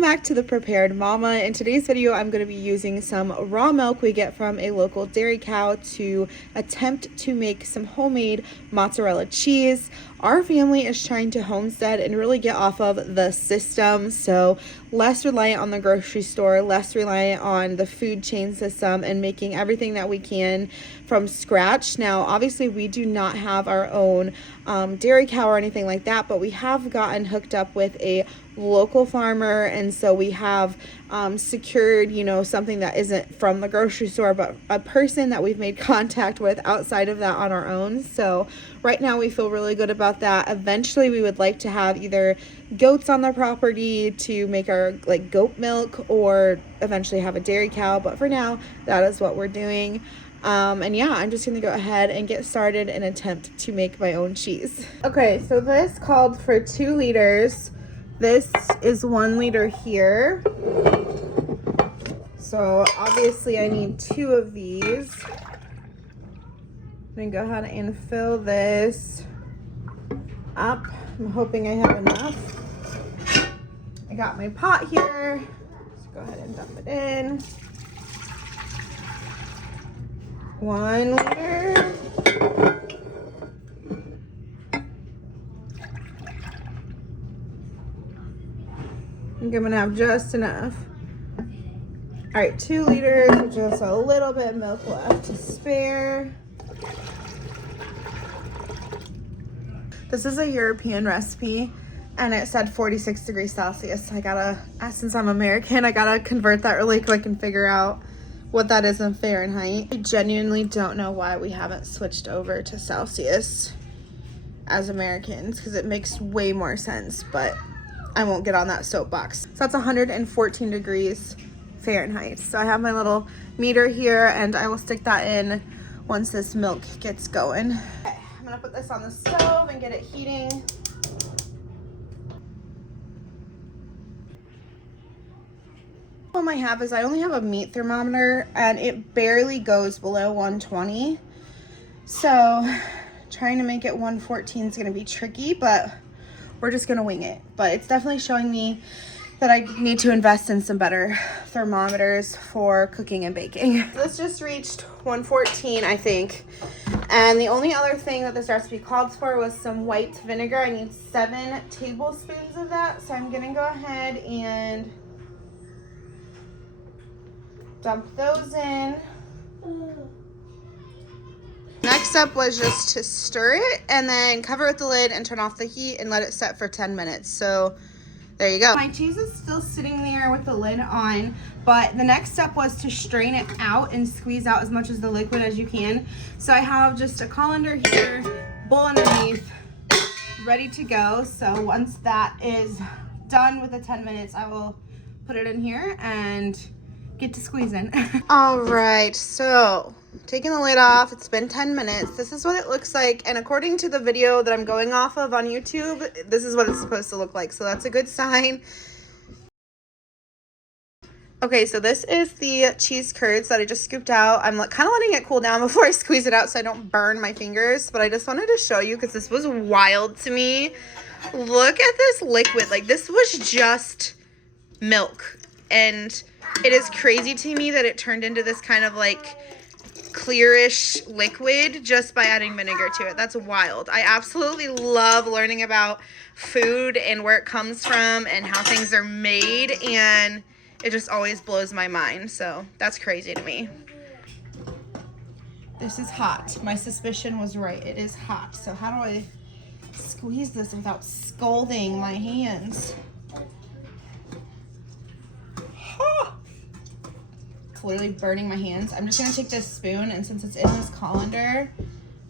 Welcome back to the Prepared Mama. In today's video, I'm going to be using some raw milk we get from a local dairy cow to attempt to make some homemade mozzarella cheese. Our family is trying to homestead and really get off of the system, so less reliant on the grocery store, less reliant on the food chain system, and making everything that we can from scratch. Now, obviously, we do not have our own dairy cow or anything like that, but we have gotten hooked up with a local farmer, and so we have secured, something that isn't from the grocery store, but a person that we've made contact with outside of that on our own. So right now we feel really good about that. Eventually we would like to have either goats on the property to make our goat milk, or eventually have a dairy cow, but for now that is what we're doing. And yeah, I'm just gonna go ahead and get started and attempt to make my own cheese. Okay, so this called for 2 liters. This is 1 liter here. So obviously I need 2 of these. I'm gonna go ahead and fill this up. I'm hoping I have enough. I got my pot here. Let's go ahead and dump it in. 1 liter. I think I'm gonna have just enough. All right, 2 liters with just a little bit of milk left to spare. This is a European recipe, and it said 46 degrees Celsius. Since I'm American, I gotta convert that really quick and figure out what that is in Fahrenheit. I genuinely don't know why we haven't switched over to Celsius as Americans, because it makes way more sense, but I won't get on that soapbox. So that's 114 degrees Fahrenheit. So I have my little meter here, and I will stick that in once this milk gets going. Okay, I'm gonna put this on the stove and get it heating. The problem I have is I only have a meat thermometer, and it barely goes below 120. So trying to make it 114 is gonna be tricky, but we're just gonna wing it. But it's definitely showing me that I need to invest in some better thermometers for cooking and baking. This just reached 114, I think. And the only other thing that this recipe called for was some white vinegar. I need 7 tablespoons of that. So I'm gonna go ahead and dump those in. Next up was just to stir it and then cover it with the lid and turn off the heat and let it set for 10 minutes. So there you go. My cheese is still sitting there with the lid on, but the next step was to strain it out and squeeze out as much of the liquid as you can. So I have just a colander here, bowl underneath, ready to go. So once that is done with the 10 minutes, I will put it in here and get to squeezing. All right, so taking the lid off, it's been 10 minutes. This is what it looks like, and according to the video that I'm going off of on YouTube, this is what it's supposed to look like, so that's a good sign. Okay, so this is the cheese curds that I just scooped out. I'm kind of letting it cool down before I squeeze it out so I don't burn my fingers, but I just wanted to show you because this was wild to me. Look at this liquid. Like, this was just milk, and it is crazy to me that it turned into this kind of clearish liquid just by adding vinegar to it. That's wild. I absolutely love learning about food and where it comes from and how things are made, and it just always blows my mind. So that's crazy to me. This is hot. My suspicion was right. It is hot. So how do I squeeze this without scalding my hands? It's literally burning my hands. I'm just gonna take this spoon, and since it's in this colander,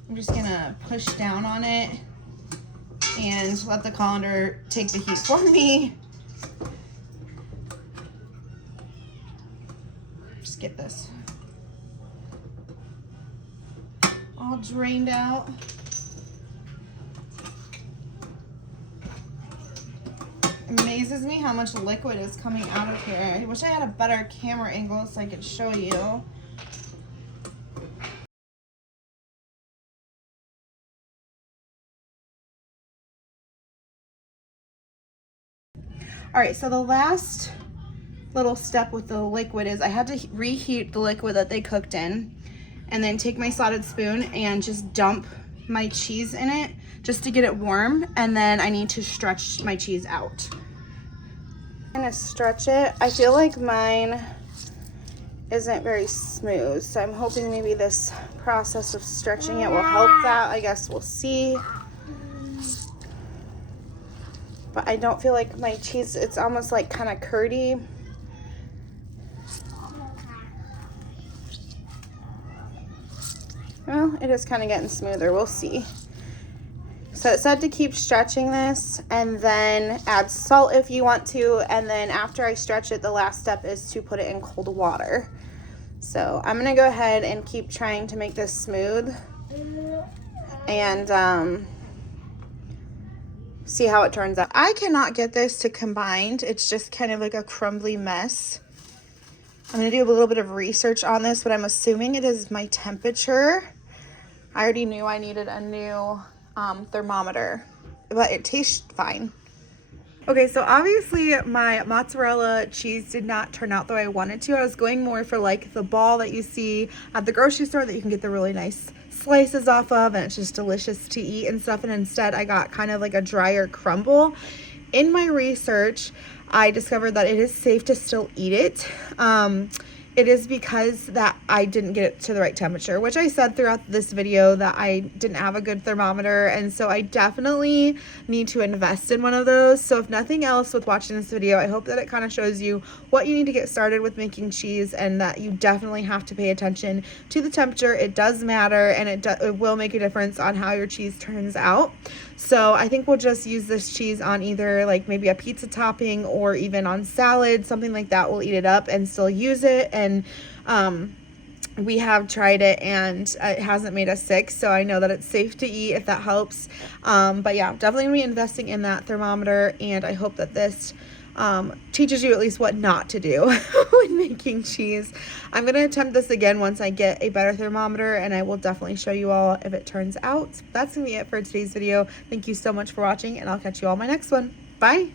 I'm just gonna push down on it and let the colander take the heat for me. Just get this all drained out. Amazes me how much liquid is coming out of here. I wish I had a better camera angle so I could show you. All All right, so the last little step with the liquid is I had to reheat the liquid that they cooked in, and then take my slotted spoon and just dump my cheese in it just to get it warm, and then I need to stretch my cheese out. I'm gonna stretch it. I feel like mine isn't very smooth, so I'm hoping maybe this process of stretching it will help that. I guess we'll see. But I don't feel like my cheese, it's almost like kind of curdy. Well, it is kind of getting smoother. We'll see. So it said to keep stretching this and then add salt if you want to. And then after I stretch it, the last step is to put it in cold water. So I'm going to go ahead and keep trying to make this smooth and see how it turns out. I cannot get this to combine. It's just kind of like a crumbly mess. I'm going to do a little bit of research on this, but I'm assuming it is my temperature. I already knew I needed a new thermometer, but it tastes fine. Okay, so obviously my mozzarella cheese did not turn out the way I wanted to. I was going more for like the ball that you see at the grocery store that you can get the really nice slices off of, and it's just delicious to eat and stuff. And instead I got kind of like a drier crumble. In my research, I discovered that it is safe to still eat it. It is because that I didn't get it to the right temperature, which I said throughout this video that I didn't have a good thermometer, and so I definitely need to invest in one of those. So if nothing else with watching this video, I hope that it kind of shows you what you need to get started with making cheese, and that you definitely have to pay attention to the temperature. It does matter, and it will make a difference on how your cheese turns out. So I think we'll just use this cheese on either like maybe a pizza topping or even on salad, something like that. We'll eat it up and still use it. And we have tried it and it hasn't made us sick, so I know that it's safe to eat if that helps. But yeah, definitely gonna be investing in that thermometer, and I hope that this teaches you at least what not to do when making cheese. I'm gonna attempt this again once I get a better thermometer, and I will definitely show you all if it turns out. That's gonna be it for today's video. Thank you so much for watching, and I'll catch you all in my next one. Bye.